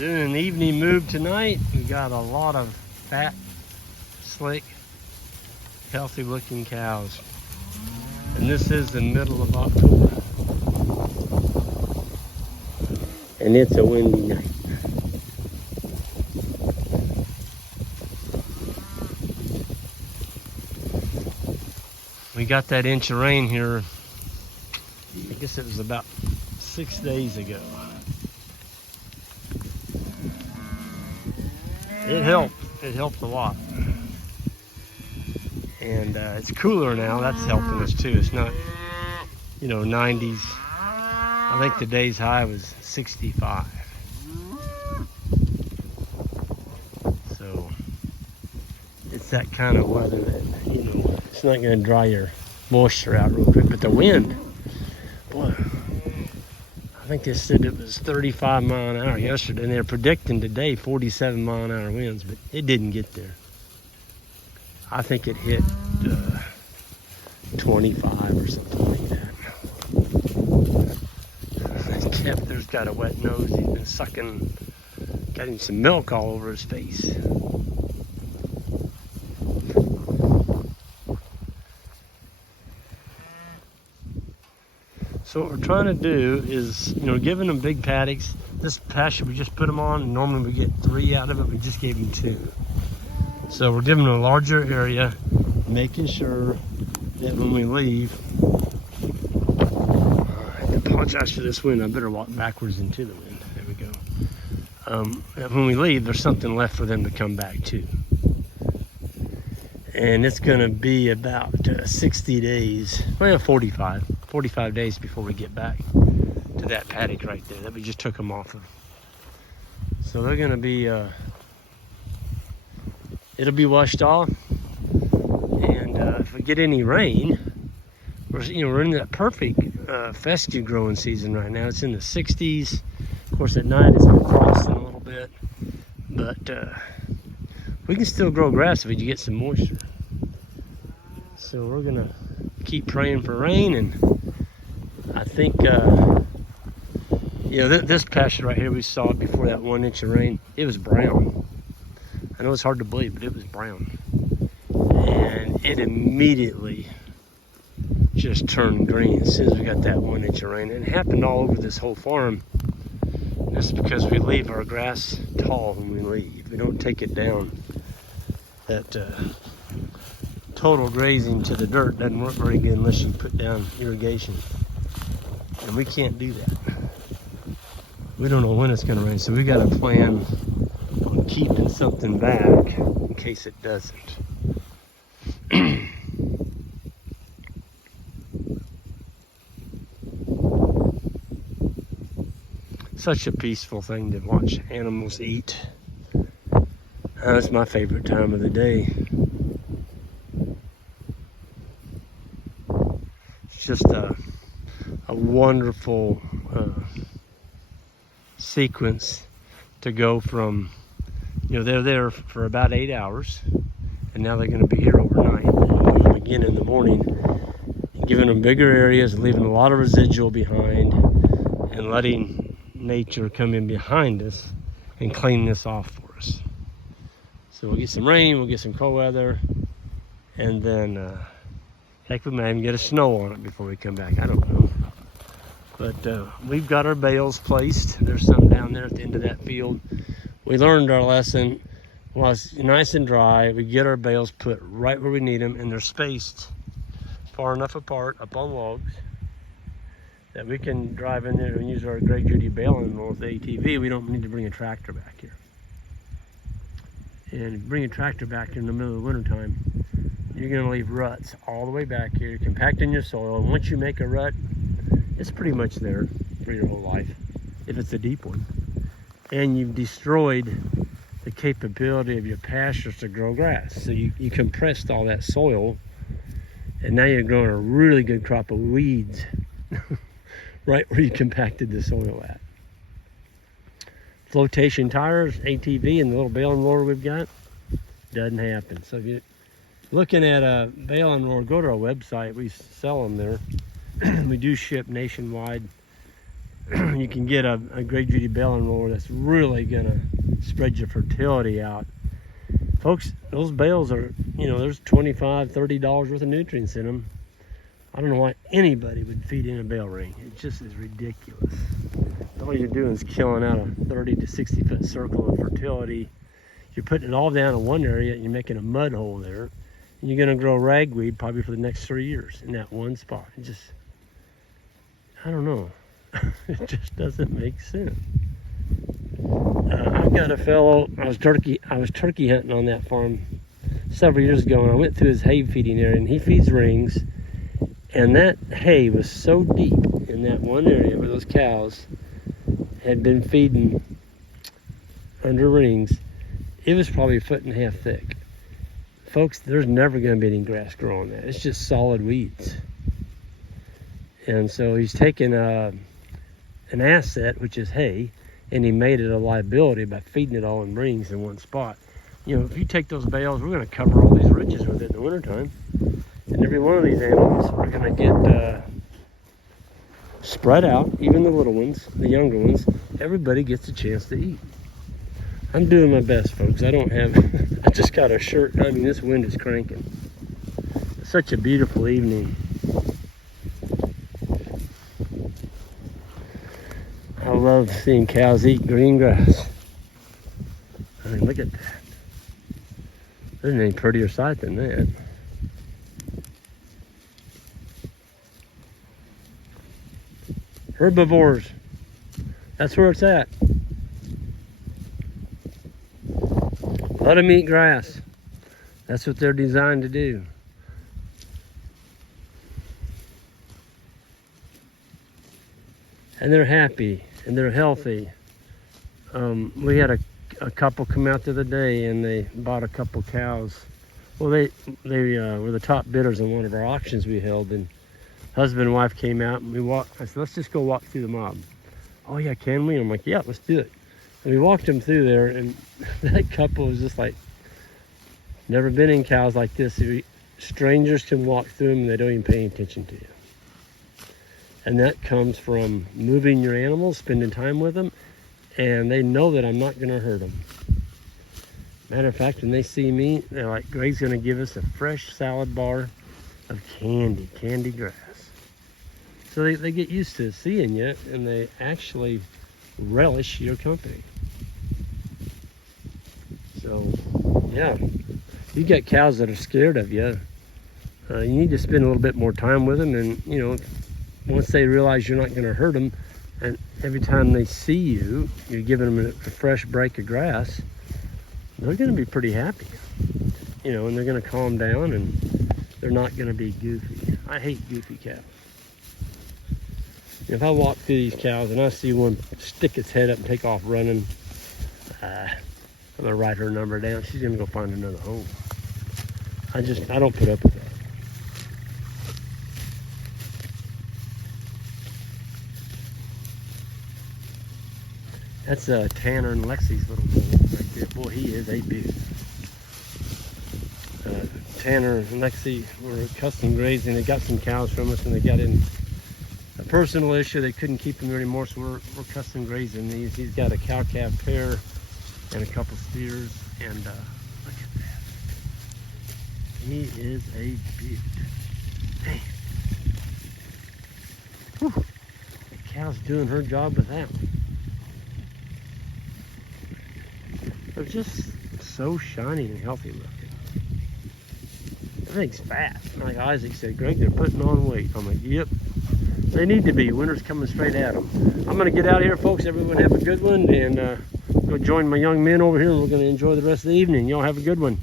Doing an evening move tonight. We got a lot of fat, slick, healthy looking cows. And this is the middle of October. And it's a windy night. We got that inch of rain here, I guess it was about 6 days ago. It helped a lot. And it's cooler now, that's helping us too. It's not, 90s. I think today's high was 65. So it's that kind of weather that, it's not gonna dry your moisture out real quick, but the wind, boy, I think they said it was 35 mile an hour yesterday, and they're predicting today 47 mile an hour winds, but it didn't get there. I think it hit 25 or something like that. Kepler's got a wet nose. He's been sucking, got him some milk all over his face. So what we're trying to do is, giving them big paddocks. This pasture we just put them on, and normally we get 3 out of it. We just gave them 2. So we're giving them a larger area, making sure that when we leave, I apologize for this wind. I better walk backwards into the wind. There we go. That when we leave, there's something left for them to come back to. And it's gonna be about 60 days, well, 45 days before we get back to that paddock right there that we just took them off of. So they're gonna be, it'll be washed off. And if we get any rain, we're in that perfect fescue growing season right now. It's in the 60s. Of course, at night it's been frosting a little bit, but we can still grow grass if we get some moisture. So we're gonna keep praying for rain, and I think this pasture right here, we saw it before that 1 inch of rain. It was brown. I know it's hard to believe, but it was brown, and it immediately just turned green as soon as we got that 1 inch of rain. And it happened all over this whole farm. That's because we leave our grass tall when we leave. We don't take it down. That total grazing to the dirt doesn't work very good unless you put down irrigation. And we can't do that. We don't know when it's gonna rain, so we got to plan on keeping something back in case it doesn't. Such a peaceful thing to watch animals eat. That's my favorite time of the day. It's just a wonderful sequence to go from, they're there for about 8 hours, and now they're going to be here overnight. Again in the morning, giving them bigger areas, leaving a lot of residual behind, and letting nature come in behind us and clean this off for us. So we'll get some rain, we'll get some cold weather, and then heck, we might even get a snow on it before we come back. I don't know. But we've got our bales placed. There's some down there at the end of that field. We learned our lesson. While it's nice and dry, we get our bales put right where we need them, and they're spaced far enough apart up on logs that we can drive in there and use our Grey Judy baling with the ATV. We don't need to bring a tractor back here. And if you bring a tractor back in the middle of the winter time, you're gonna leave ruts all the way back here, compacting your soil. And once you make a rut, it's pretty much there for your whole life, if it's a deep one. And you've destroyed the capability of your pastures to grow grass. So you compressed all that soil, and now you're growing a really good crop of weeds right where you compacted the soil at. Flotation tires, ATV, and the little baling roller we've got, doesn't happen. So if you're looking at a baling roller, go to our website. We sell them there. We do ship nationwide. you can get a great duty baling roller that's really gonna spread your fertility out. Folks, those bales are, you know, there's $25–30 worth of nutrients in them. I don't know why anybody would feed in a bale ring. It just is ridiculous. All you're doing is killing out a 30 to 60 foot circle of fertility. You're putting it all down in one area and you're making a mud hole there. And you're gonna grow ragweed probably for the next 3 years in that one spot. It just, I don't know. It just doesn't make sense. I've got a fellow, I was turkey hunting on that farm several years ago, and I went through his hay feeding area, and he feeds rings, and that hay was so deep in that one area where those cows had been feeding under rings, it was probably 1.5 feet thick. Folks, there's never going to be any grass growing that. It's just solid weeds. And so he's taken an asset, which is hay, and he made it a liability by feeding it all in rings in one spot. You know, if you take those bales, we're going to cover all these ridges with it in the wintertime. And every one of these animals are going to get spread out, even the little ones, the younger ones. Everybody gets a chance to eat. I'm doing my best, folks. I don't have, I just got a shirt. I mean, this wind is cranking. It's such a beautiful evening. I love seeing cows eat green grass. I mean, look at that. There's any prettier sight than that. Herbivores. That's where it's at. Let them eat grass. That's what they're designed to do. And they're happy and they're healthy. We had a couple come out the other day and they bought a couple cows. Well, they were the top bidders on one of our auctions we held, and husband and wife came out and we walked. I said, let's just go walk through the mob. Oh yeah, can we? I'm like, yeah, let's do it. And we walked them through there, and that couple was just like, never been in cows like this. Strangers can walk through them and they don't even pay any attention to you. And that comes from moving your animals, spending time with them, and they know that I'm not going to hurt them. Matter of fact, when they see me, they're like, Greg's going to give us a fresh salad bar of candy grass. So they get used to seeing you, and they actually relish your company. So, yeah, you got cows that are scared of you. You need to spend a little bit more time with them, and, you know, once they realize you're not going to hurt them, and every time they see you, you're giving them a fresh break of grass, they're going to be pretty happy. You know, and they're going to calm down, and they're not going to be goofy. I hate goofy cows. If I walk through these cows and I see one stick its head up and take off running, I'm going to write her number down. She's going to go find another home. I don't put up with that. That's Tanner and Lexi's little bull right there. Boy, he is a beast. Tanner and Lexi were custom grazing. They got some cows from us, and they got in a personal issue. They couldn't keep them anymore, so we're custom grazing these. He's got a cow-calf pair and a couple steers, and look at that. He is a beaut. Man. Whew. The cow's doing her job with that one. They're just so shiny and healthy looking. Everything's fat. Like Isaac said, Greg, they're putting on weight. I'm like, yep. They need to be. Winter's coming straight at them. I'm going to get out of here, folks. Everyone have a good one. And go join my young men over here. And we're going to enjoy the rest of the evening. Y'all have a good one.